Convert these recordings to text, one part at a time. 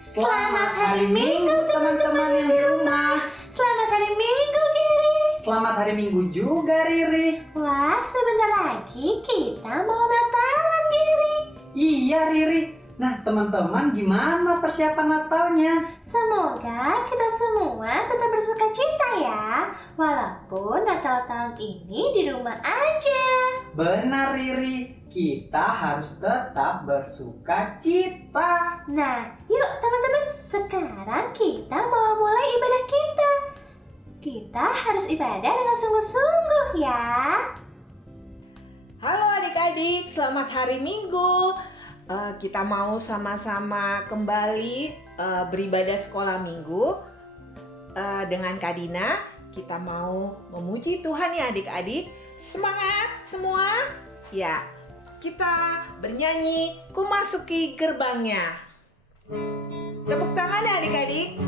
Selamat hari Minggu teman-teman yang di rumah. Selamat hari Minggu, Giri. Selamat hari Minggu juga, Riri. Wah, sebentar lagi kita mau Natalan, Giri. Iya, Riri. Nah, teman-teman, gimana persiapan Natalnya? Semoga kita semua tetap bersuka cita ya, walaupun Natal tahun ini di rumah aja. Benar, Riri. Kita harus tetap bersuka cita. Nah, yuk teman-teman, sekarang kita mau mulai ibadah kita. Kita harus ibadah dengan sungguh-sungguh ya. Halo adik-adik, selamat hari Minggu. Kita mau sama-sama kembali beribadah sekolah Minggu dengan Kak Dina. Kita mau memuji Tuhan ya adik-adik. Semangat semua. Ya, kita bernyanyi Ku Masuki Gerbangnya. Tepuk tangan ya adik-adik.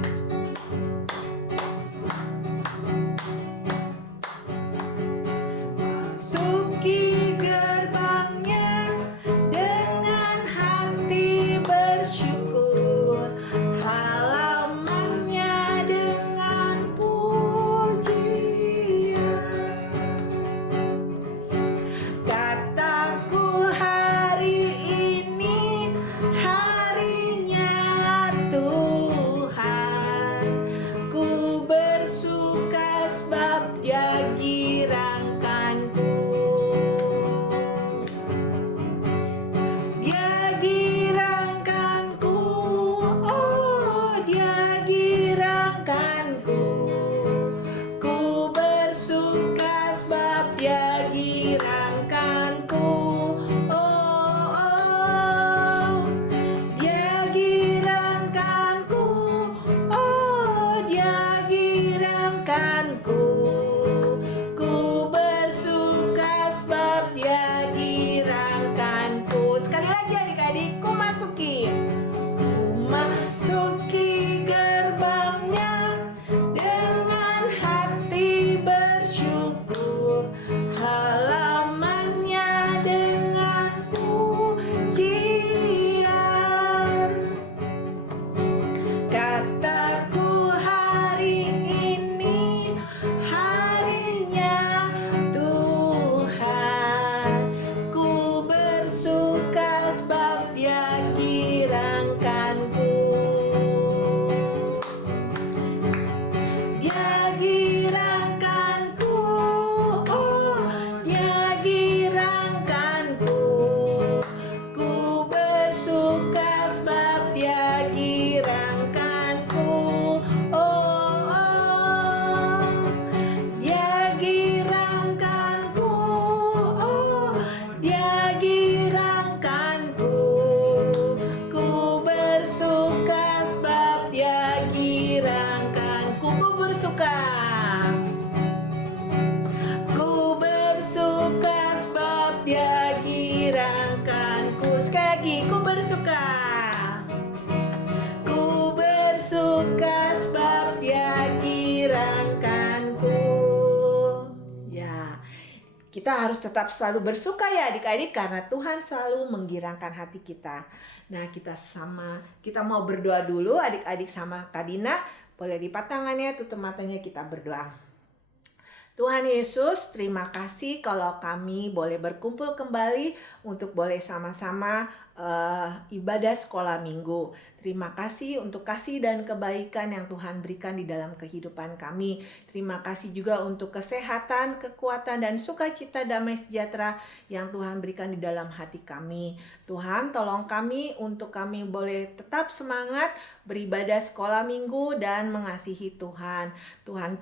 Masuki gerbangnya dengan hati bersyukur, halamannya dengan pujian. Kataku hari ini harinya Tuhan, ku bersuka sebab Dia girangkanku. Dia girangkanku, oh Dia girangkanku. Ku bersuka sebab Dia girangkanku. Oh, oh. Dia girangkanku, oh Dia girangkanku. Ku bersuka sebab Dia girangkanku. Sekali lagi adik-adik, ku masuki gerbangnya dengan hati bersyukur, halamannya dengan pujian. Kataku hari ini harinya Tuhan, ku bersuka sebab Dia girangkanku. Dia girangkanku, oh Dia girangkanku. Ku bersuka sebab Dia girangkanku. Oh, oh. Dia girangkanku, oh Dia girangkanku. Ku bersuka sebab Dia girangkanku. Ku bersuka. Ku bersuka sebab Dia girangkanku. Sekali lagi, ku bersuka. Ku bersuka sebab Dia girangkanku. Ya, kita harus tetap selalu bersuka ya adik-adik, karena Tuhan selalu menggirangkan hati kita. Nah, kita mau berdoa dulu adik-adik sama Kak Dina. Boleh lipat tangannya, tutup matanya, kita berdoa. Tuhan Yesus, terima kasih kalau kami boleh berkumpul kembali untuk boleh sama-sama ibadah sekolah minggu. Terima kasih untuk kasih dan kebaikan yang Tuhan berikan di dalam kehidupan kami. Terima kasih juga untuk kesehatan, kekuatan, dan sukacita damai sejahtera yang Tuhan berikan di dalam hati kami. Tuhan, tolong kami untuk kami boleh tetap semangat beribadah sekolah minggu dan mengasihi Tuhan. Tuhan,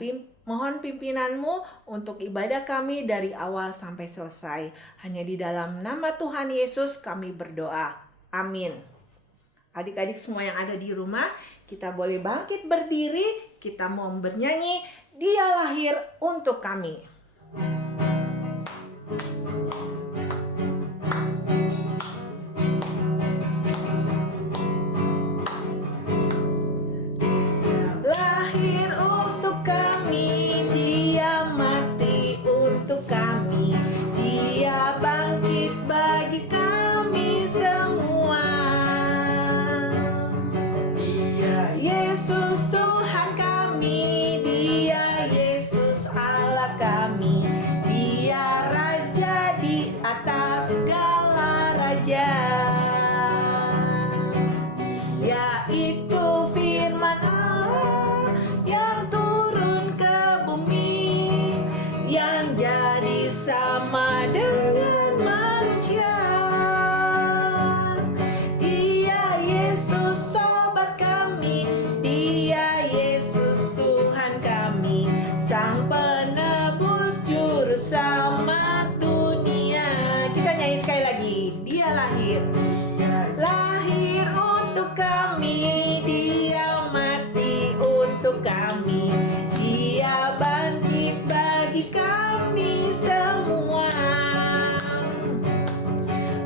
mohon pimpinan-Mu untuk ibadah kami dari awal sampai selesai. Hanya di dalam nama Tuhan Yesus kami berdoa. Amin. Adik-adik semua yang ada di rumah, kita boleh bangkit berdiri. Kita mau bernyanyi, Dia lahir untuk kami. Lahir untuk kami, Dia mati untuk kami, Dia bangkit bagi kami semua. yaitu firman Allah yang turun ke bumi, yang jadi sama dengan manusia. Dia Yesus sobat kami, Dia Yesus Tuhan kami, Sang penebus juru selamat dunia. Kita nyanyi sekali lagi. Dia lahir untuk kami, Dia mati untuk kami, Dia bangkit bagi kami semua.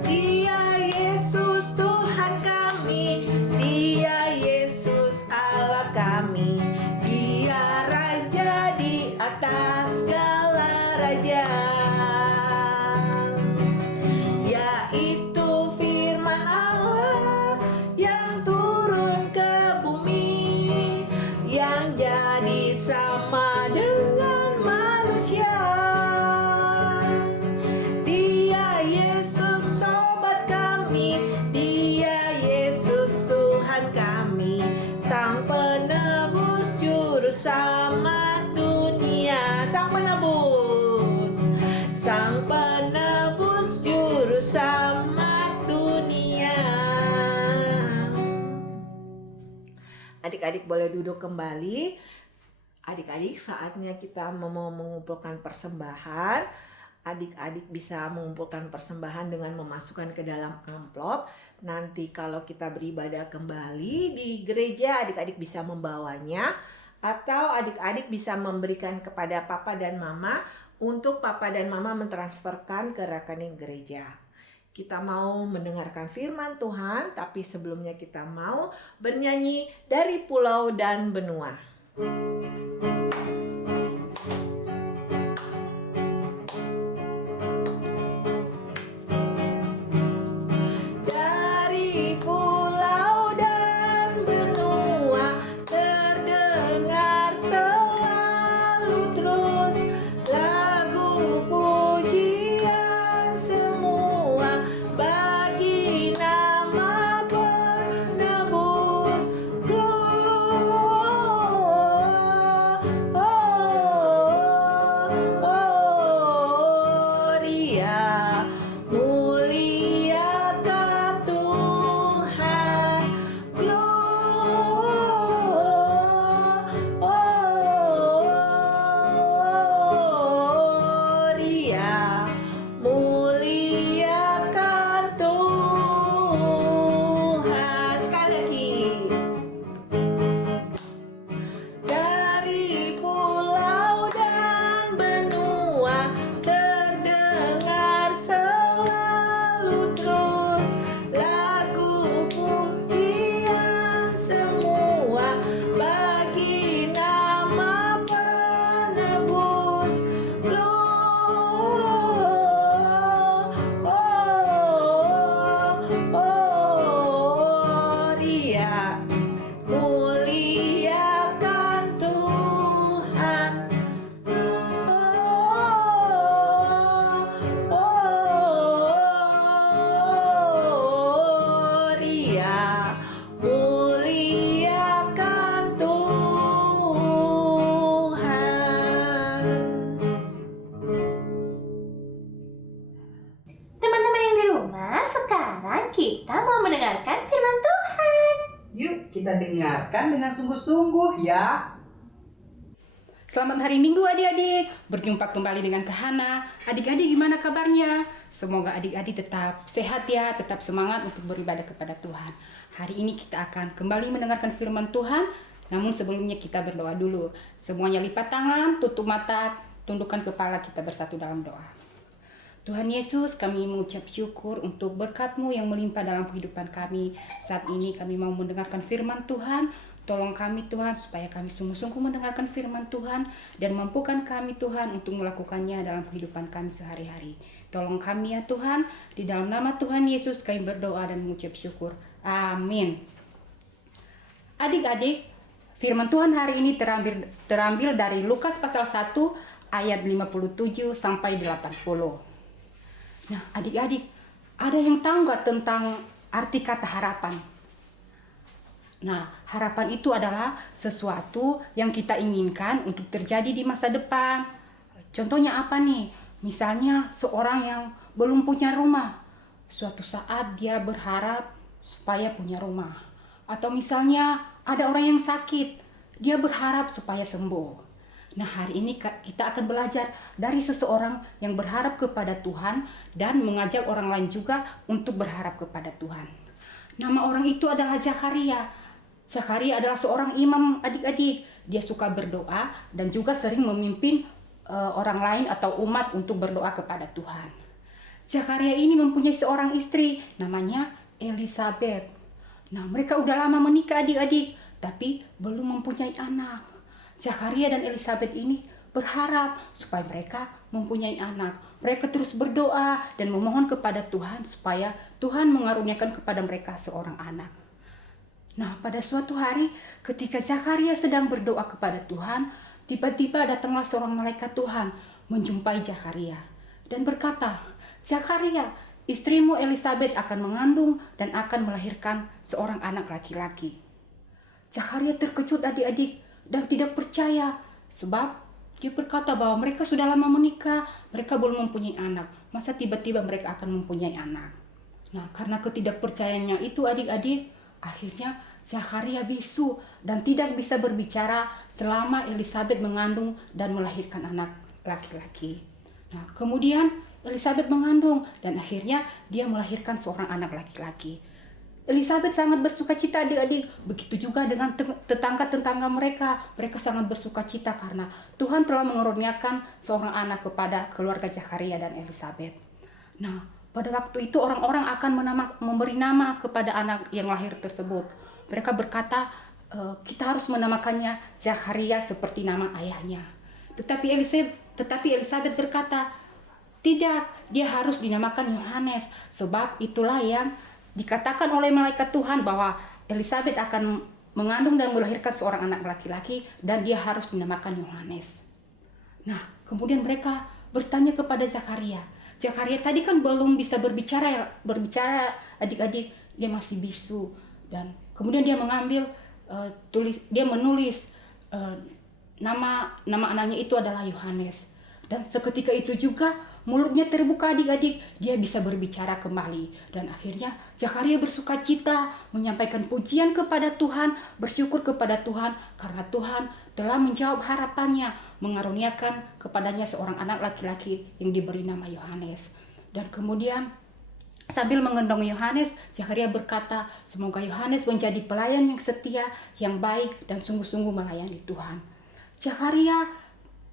Dia Yesus Tuhan kami, Dia Yesus Allah kami, Dia Raja di atas segala raja. Yaitu firman Allah yang turun ke bumi, yang jadi sama dengan manusia. Dia Yesus sobat kami, Dia Yesus Tuhan kami, Sang penebus juru selamat dunia. Sang penebus, Sang penebus juru selamat dunia. Adik-adik boleh duduk kembali. Adik-adik, saatnya kita mau mengumpulkan persembahan. Adik-adik bisa mengumpulkan persembahan dengan memasukkan ke dalam amplop. Nanti kalau kita beribadah kembali di gereja, adik-adik bisa membawanya. Atau adik-adik bisa memberikan kepada papa dan mama untuk papa dan mama mentransferkan ke rekening gereja. Kita mau mendengarkan firman Tuhan, tapi sebelumnya kita mau bernyanyi dari pulau dan benua. Dari pulau dan benua terdengar selalu terus lagu pujian semua bagi nama penebus. Gloria, muliakan Tuhan. Gloria, muliakan Tuhan. Sekali lagi. Dari pulau dan benua terdengar selalu terus lagu pujian semua bagi nama penebus. Gloria, muliakan Tuhan. Gloria, muliakan Tuhan. Teman-teman yang di rumah, sekarang kita mau mendengarkan firman Tuhan. Yuk kita dengarkan dengan sungguh-sungguh ya. Selamat hari Minggu adik-adik, berjumpa kembali dengan Kak Hana. Adik-adik gimana kabarnya? Semoga adik-adik tetap sehat ya, tetap semangat untuk beribadah kepada Tuhan. Hari ini kita akan kembali mendengarkan firman Tuhan, namun sebelumnya kita berdoa dulu. Semuanya lipat tangan, tutup mata, tundukkan kepala, kita bersatu dalam doa. Tuhan Yesus, kami mengucap syukur untuk berkat-Mu yang melimpah dalam kehidupan kami. Saat ini kami mau mendengarkan firman Tuhan. Tolong kami Tuhan supaya kami sungguh-sungguh mendengarkan firman Tuhan dan mampukan kami Tuhan untuk melakukannya dalam kehidupan kami sehari-hari. Tolong kami ya Tuhan, di dalam nama Tuhan Yesus kami berdoa dan mengucap syukur. Amin. Adik-adik, firman Tuhan hari ini terambil dari Lukas pasal 1 ayat 57 sampai 80. Nah, adik-adik, ada yang tahu nggak tentang arti kata harapan? Nah, harapan itu adalah sesuatu yang kita inginkan untuk terjadi di masa depan. Contohnya apa nih? Misalnya seorang yang belum punya rumah, suatu saat dia berharap supaya punya rumah. Atau misalnya ada orang yang sakit, dia berharap supaya sembuh. Nah, hari ini kita akan belajar dari seseorang yang berharap kepada Tuhan dan mengajak orang lain juga untuk berharap kepada Tuhan. Nama orang itu adalah Zakaria. Zakaria adalah seorang imam, adik-adik. Dia suka berdoa dan juga sering memimpin orang lain atau umat untuk berdoa kepada Tuhan. Zakaria ini mempunyai seorang istri, namanya Elisabeth. Nah, mereka udah lama menikah, adik-adik, tapi belum mempunyai anak. Zakaria dan Elisabeth ini berharap supaya mereka mempunyai anak. Mereka terus berdoa dan memohon kepada Tuhan supaya Tuhan mengaruniakan kepada mereka seorang anak. Nah, pada suatu hari ketika Zakaria sedang berdoa kepada Tuhan, tiba-tiba datanglah seorang malaikat Tuhan menjumpai Zakaria dan berkata, "Zakaria, istrimu Elisabeth akan mengandung dan akan melahirkan seorang anak laki-laki." Zakaria terkejut, adik-adik, dan tidak percaya sebab dia berkata bahwa mereka sudah lama menikah, mereka belum mempunyai anak. Masa tiba-tiba mereka akan mempunyai anak? Nah, karena ketidakpercayaannya itu, adik-adik, akhirnya Zakaria bisu dan tidak bisa berbicara selama Elisabeth mengandung dan melahirkan anak laki-laki. Nah, kemudian Elisabeth mengandung dan akhirnya dia melahirkan seorang anak laki-laki. Elisabeth sangat bersukacita, adik-adik. Begitu juga dengan tetangga-tetangga mereka. Mereka sangat bersukacita karena Tuhan telah mengaruniakan seorang anak kepada keluarga Zakaria dan Elisabeth. Nah, pada waktu itu orang-orang akan memberi nama kepada anak yang lahir tersebut. Mereka berkata, kita harus menamakannya Zakaria seperti nama ayahnya. Tetapi Elisabeth berkata, tidak, dia harus dinamakan Yohanes, sebab itulah yang dikatakan oleh malaikat Tuhan bahwa Elisabeth akan mengandung dan melahirkan seorang anak laki-laki dan dia harus dinamakan Yohanes. Nah, kemudian mereka bertanya kepada Zakaria. Zakaria tadi kan belum bisa berbicara adik-adik, dia masih bisu dan kemudian dia menulis nama anaknya itu adalah Yohanes. Dan seketika itu juga mulutnya terbuka, adik-adik, dia bisa berbicara kembali. Dan akhirnya Zakaria bersukacita, menyampaikan pujian kepada Tuhan, bersyukur kepada Tuhan karena Tuhan telah menjawab harapannya, mengaruniakan kepadanya seorang anak laki-laki yang diberi nama Yohanes. Dan kemudian sambil menggendong Yohanes, Zakaria berkata, semoga Yohanes menjadi pelayan yang setia, yang baik, dan sungguh-sungguh melayani Tuhan. Zakaria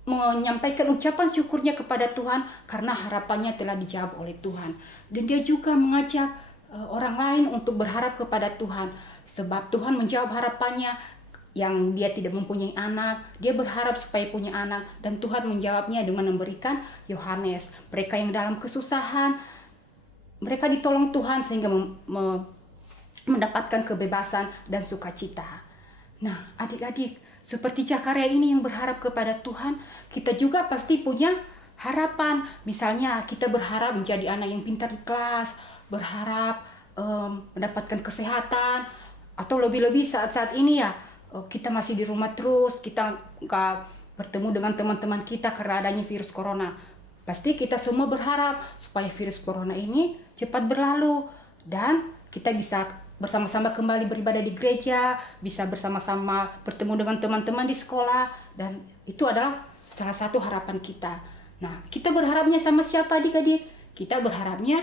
menyampaikan ucapan syukurnya kepada Tuhan karena harapannya telah dijawab oleh Tuhan. Dan dia juga mengajak orang lain untuk berharap kepada Tuhan. Sebab Tuhan menjawab harapannya yang dia tidak mempunyai anak. Dia berharap supaya punya anak. Dan Tuhan menjawabnya dengan memberikan Yohanes. Mereka yang dalam kesusahan, mereka ditolong Tuhan sehingga mendapatkan kebebasan dan sukacita. Nah, adik-adik, seperti Zakaria ini yang berharap kepada Tuhan, kita juga pasti punya harapan. Misalnya kita berharap menjadi anak yang pintar di kelas, berharap mendapatkan kesehatan, atau lebih-lebih saat-saat ini ya, kita masih di rumah terus, kita nggak bertemu dengan teman-teman kita karena adanya virus corona. Pasti kita semua berharap supaya virus corona ini cepat berlalu dan kita bisa bersama-sama kembali beribadah di gereja, bisa bersama-sama bertemu dengan teman-teman di sekolah, dan itu adalah salah satu harapan kita. Nah, kita berharapnya sama siapa, adik-adik? Kita berharapnya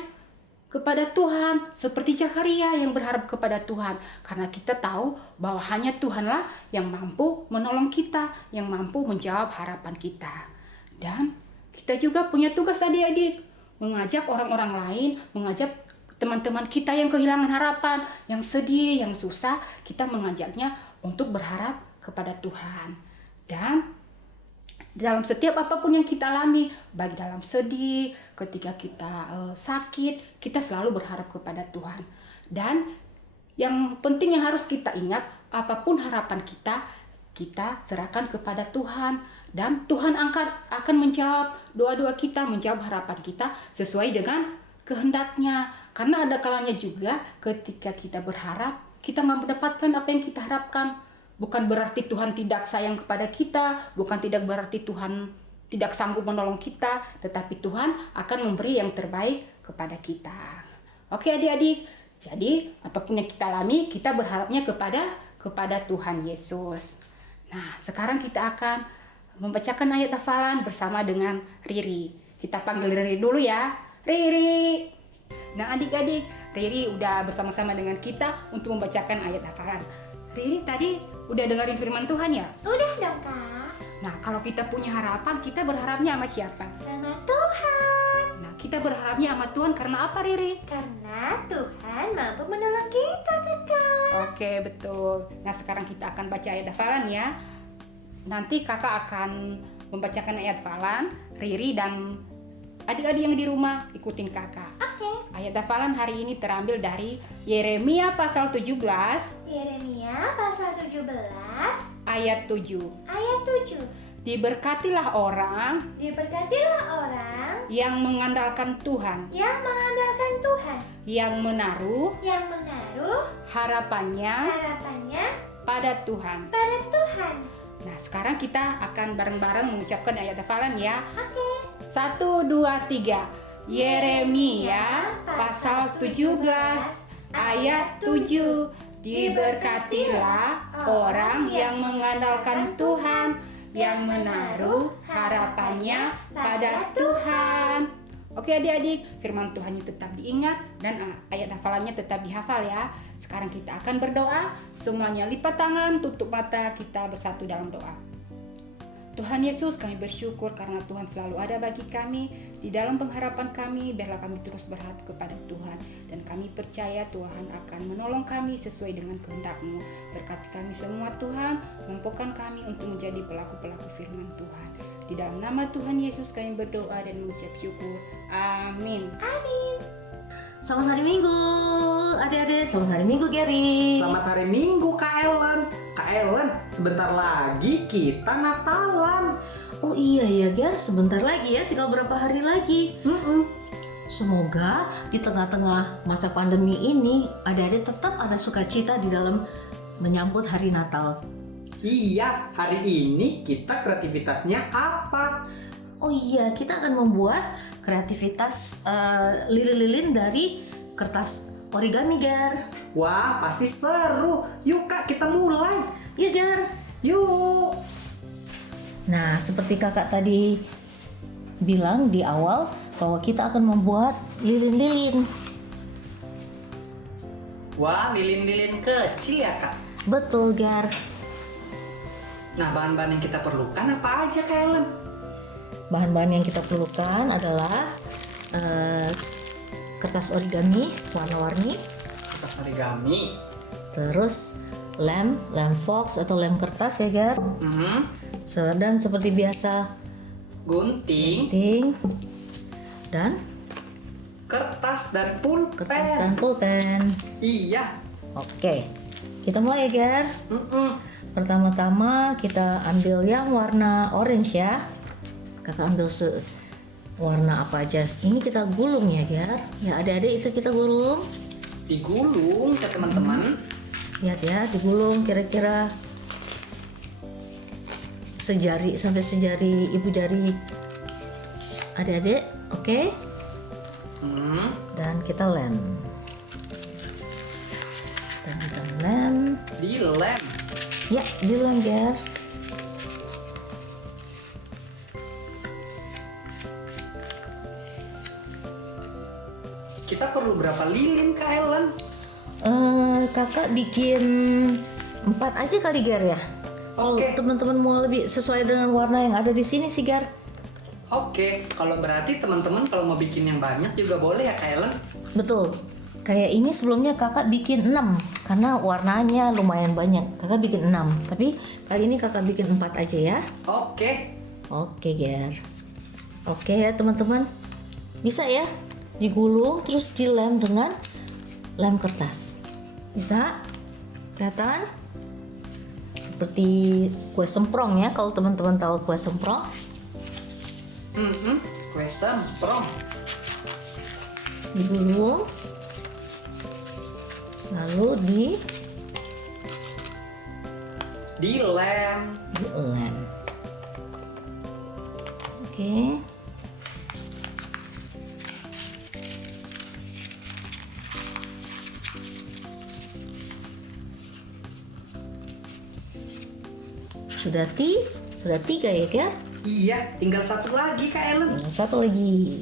kepada Tuhan, seperti Zakaria yang berharap kepada Tuhan, karena kita tahu bahwa hanya Tuhanlah yang mampu menolong kita, yang mampu menjawab harapan kita. Dan kita juga punya tugas, adik-adik, mengajak orang-orang lain, mengajak teman-teman kita yang kehilangan harapan, yang sedih, yang susah, kita mengajaknya untuk berharap kepada Tuhan. Dan dalam setiap apapun yang kita alami, baik dalam sedih, ketika kita sakit, kita selalu berharap kepada Tuhan. Dan yang penting yang harus kita ingat, apapun harapan kita, kita serahkan kepada Tuhan. Dan Tuhan akan menjawab doa-doa kita, menjawab harapan kita sesuai dengan kehendaknya. Karena ada kalanya juga ketika kita berharap, kita nggak mendapatkan apa yang kita harapkan, bukan berarti Tuhan tidak sayang kepada kita, bukan tidak berarti Tuhan tidak sanggup menolong kita, tetapi Tuhan akan memberi yang terbaik kepada kita. Oke adik-adik, jadi apapun yang kita alami, kita berharapnya kepada Tuhan Yesus. Nah, sekarang kita akan membacakan ayat hafalan bersama dengan Riri. Kita panggil Riri dulu ya. Riri. Nah adik-adik, Riri udah bersama-sama dengan kita untuk membacakan ayat hafalan. Riri tadi udah dengerin firman Tuhan ya? Udah dong, Kak. Nah, kalau kita punya harapan, kita berharapnya sama siapa? Sama Tuhan. Nah, kita berharapnya sama Tuhan karena apa, Riri? Karena Tuhan mampu menolong kita, Kakak. Oke, betul. Nah, sekarang kita akan baca ayat hafalan ya. Nanti kakak akan membacakan ayat hafalan, Riri dan adik-adik yang di rumah ikutin kakak. Oke. Ayat hafalan hari ini terambil dari Yeremia pasal 17 Yeremia pasal 17 ayat 7. ayat 7. Diberkatilah orang Diberkatilah orang yang mengandalkan Tuhan, yang mengandalkan Tuhan, yang menaruh menaruh harapannya harapannya pada Tuhan. pada Tuhan. Nah, sekarang kita akan bareng-bareng mengucapkan ayat hafalan ya. Oke. 1, 2, 3. Yeremia pasal 17 ayat 7. Diberkatilah orang yang mengandalkan Tuhan, yang menaruh harapannya pada Tuhan. Oke adik-adik, firman Tuhannya tetap diingat dan ayat hafalannya tetap dihafal ya. Sekarang kita akan berdoa, semuanya lipat tangan, tutup mata, kita bersatu dalam doa. Tuhan Yesus, kami bersyukur karena Tuhan selalu ada bagi kami. Di dalam pengharapan kami, biarlah kami terus berharap kepada Tuhan. Dan kami percaya Tuhan akan menolong kami sesuai dengan kehendak-Mu. Berkati kami semua Tuhan, mampukan kami untuk menjadi pelaku-pelaku firman Tuhan. Di dalam nama Tuhan Yesus kami berdoa dan mengucap syukur. Amin. Selamat hari Minggu, adik-adik. Selamat hari Minggu, Gary. Selamat hari Minggu, Kak Ellen. Kak Ellen, sebentar lagi kita Natalan. Oh iya ya, Gar. Sebentar lagi ya, tinggal berapa hari lagi. Semoga di tengah-tengah masa pandemi ini, adik-adik tetap ada sukacita di dalam menyambut hari Natal. Iya, hari ini kita kreativitasnya apa? Oh iya, kita akan membuat kreativitas lilin-lilin dari kertas origami, Gar. Wah, pasti seru. Yuk Kak, kita mulai. Yuk, Gar. Yuk. Nah, seperti kakak tadi bilang di awal bahwa kita akan membuat lilin-lilin. Wah, lilin-lilin kecil ya Kak. Betul, Gar. Nah, bahan-bahan yang kita perlukan apa aja Kak Ellen? Bahan-bahan yang kita perlukan adalah kertas origami warna-warni, Kertas origami. terus lem fox atau lem kertas ya, Gar. Dan seperti biasa Gunting, gunting dan kertas dan pulpen. kertas dan pulpen. Iya. Oke, kita mulai ya, Gar. Pertama-tama kita ambil yang warna orange ya. Kakak ambil warna apa aja. Ini kita gulung ya, Gar. Ya, adik-adik itu kita gulung. Digulung ke teman-teman. Lihat ya, digulung kira-kira sejari sampai sejari ibu jari adik-adik. Oke. Dan kita lem. Dan kita lem. Dilem. Ya, dilem, Gar. Kita perlu berapa lilin Kak Ellen? Kakak bikin 4 aja kali, Gar ya. Kalau Oke. teman-teman mau lebih sesuai dengan warna yang ada di sini sih, Gar. Oke, kalau berarti teman-teman kalau mau bikin yang banyak juga boleh ya Kak Ellen? Betul. Kayak ini sebelumnya kakak bikin 6 karena warnanya lumayan banyak. Kakak bikin 6, tapi kali ini kakak bikin 4 aja ya. Oke. Oke, Gar. Oke ya, teman-teman. Bisa ya? Digulung terus dilem dengan lem kertas. Bisa? Kelihatan? Seperti kue semprong ya, kalau teman-teman tahu kue semprong. Kue semprong. Digulung. Lalu Dilem. Dilem. Oke. Sudah 3 ya, Ger? Iya, tinggal satu lagi Kak Ellen. Tinggal satu lagi.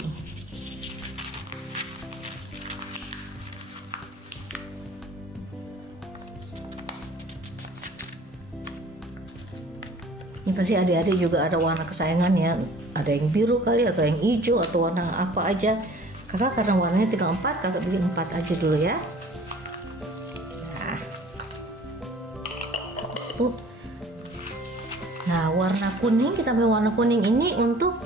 Ini pasti adik-adik juga ada warna kesayangan ya. Ada yang biru kali atau yang hijau atau warna apa aja. Kakak karena warnanya tinggal 4, kakak bikin 4 aja dulu ya. Nah. Tuh. Nah, warna kuning, kita ambil warna kuning ini untuk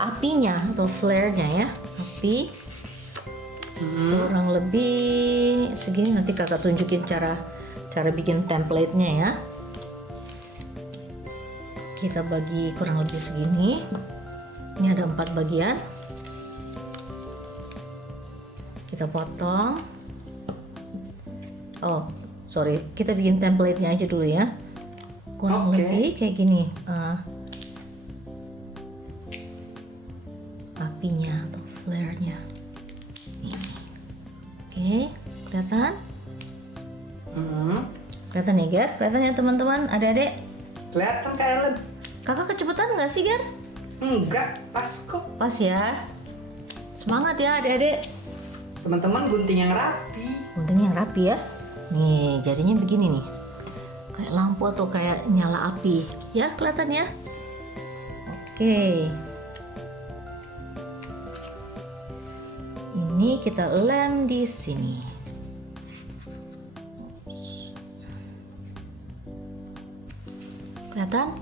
apinya atau flare-nya ya. Api. Kurang lebih segini, nanti kakak tunjukin cara bikin template-nya ya. Kita bagi kurang lebih segini. Ini ada 4 bagian. Kita potong. Oh, sorry, kita bikin template-nya aja dulu ya. Kurang lebih kayak gini. Apinya atau flare-nya. Ini. Oke, kelihatan? Kelihatan ya, Ger? Kelihatan ya teman-teman, adik-adik? Kelihatan Kak Ellen? Kakak kecepatan nggak sih, Ger? Enggak, pas kok. Pas ya. Semangat ya adik-adik. Teman-teman gunting yang rapi. Gunting yang rapi ya. Nih, jadinya begini nih. Kayak lampu atau kayak nyala api. Ya, kelihatan ya? Oke. Ini kita lem di sini. Kelihatan?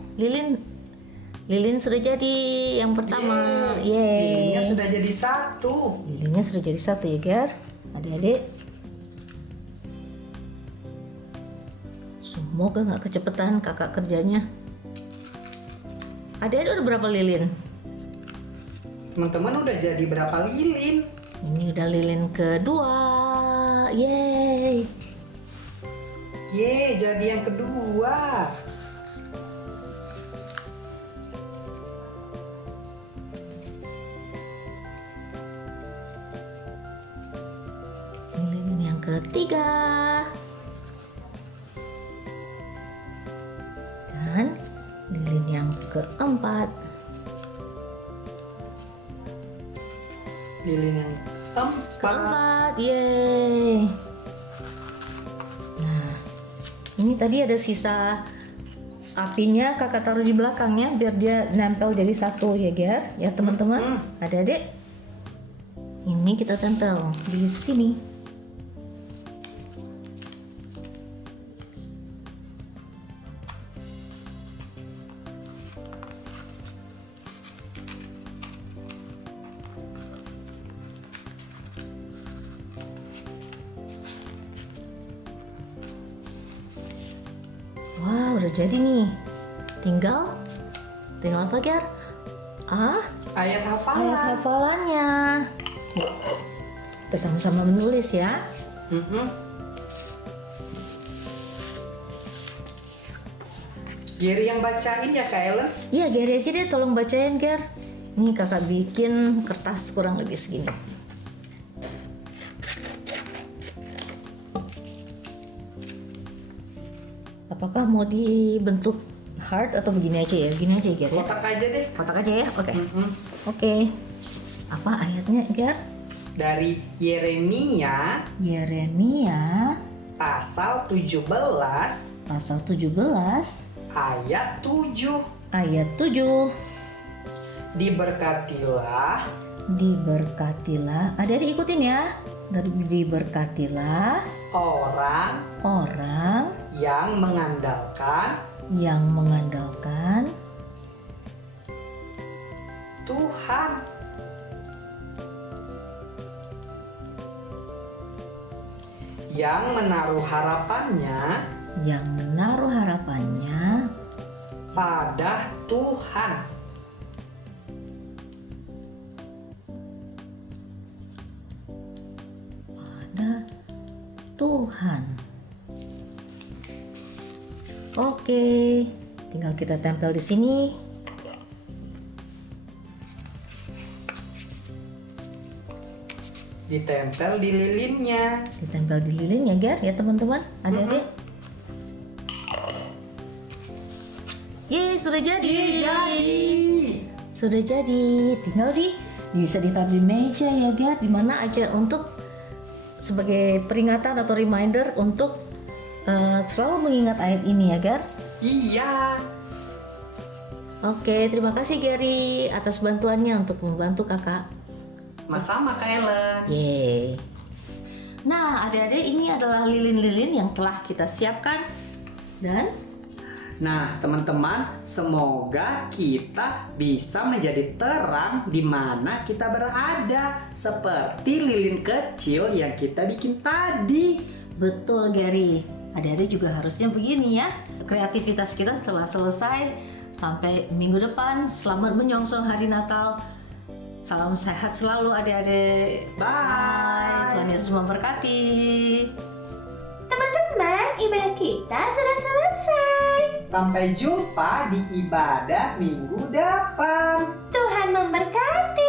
Lilin sudah jadi yang pertama. Yeay. Lilinnya sudah jadi 1. Lilinnya sudah jadi 1 ya, Ger. Adik-adik. Semoga nggak kecepatan kakak kerjanya. Adik-adik udah berapa lilin? Teman-teman udah jadi berapa lilin? Ini udah lilin kedua. Yeay. Yeay, jadi yang kedua. Lilin yang ketiga. Dan lilin yang keempat. Lilin yang Keempat, yeay. Nah, ini tadi ada sisa apinya, kakak taruh di belakangnya biar dia nempel jadi 1 ya, Ger. Ya teman-teman, adik-adik. Ini kita tempel di sini. Wah, udah jadi nih. Tinggal apa, Ger? ayat hafalan. Ayat hafalannya. Yuk, kita sama-sama menulis ya. Geri yang bacain ya Kak Ellen? Iya, Geri aja deh, tolong bacain, Ger. Nih kakak bikin kertas kurang lebih segini. Apakah mau dibentuk heart atau begini aja ya? Gini aja, Ger ya? Kotak aja deh. Kotak aja ya? Oke. Oke. Apa ayatnya, Ger? Dari Yeremia pasal 17 pasal 17 ayat 7. ayat 7. Diberkatilah Adik-adik ikutin ya. Diberkatilah orang yang mengandalkan Tuhan. Yang menaruh harapannya pada Tuhan. pada Tuhan. Oke, tinggal kita tempel di sini. Ditempel di lilinnya. Ditempel di lilin ya, Ger, ya teman-teman, adik-adik. Yeay, sudah jadi. Sudah jadi. Tinggal bisa ditaruh di meja ya, Ger, di mana aja untuk sebagai peringatan atau reminder untuk selalu mengingat ayat ini ya, Ger. Iya. Oke, terima kasih Gary atas bantuannya untuk membantu kakak. Sama Kak Ellen. Yeay. Nah, adik-adik, ini adalah lilin-lilin yang telah kita siapkan. Dan Nah, teman-teman, semoga kita bisa menjadi terang di mana kita berada, seperti lilin kecil yang kita bikin tadi. betul Gary, adik-adik juga harusnya begini ya. Kreativitas kita telah selesai. Sampai minggu depan, selamat menyongsong hari Natal. Salam sehat selalu adik-adik. Bye. Tuhan Yesus memberkati. Teman-teman, ibadah kita sudah selesai. Sampai jumpa di ibadah minggu depan. Tuhan memberkati.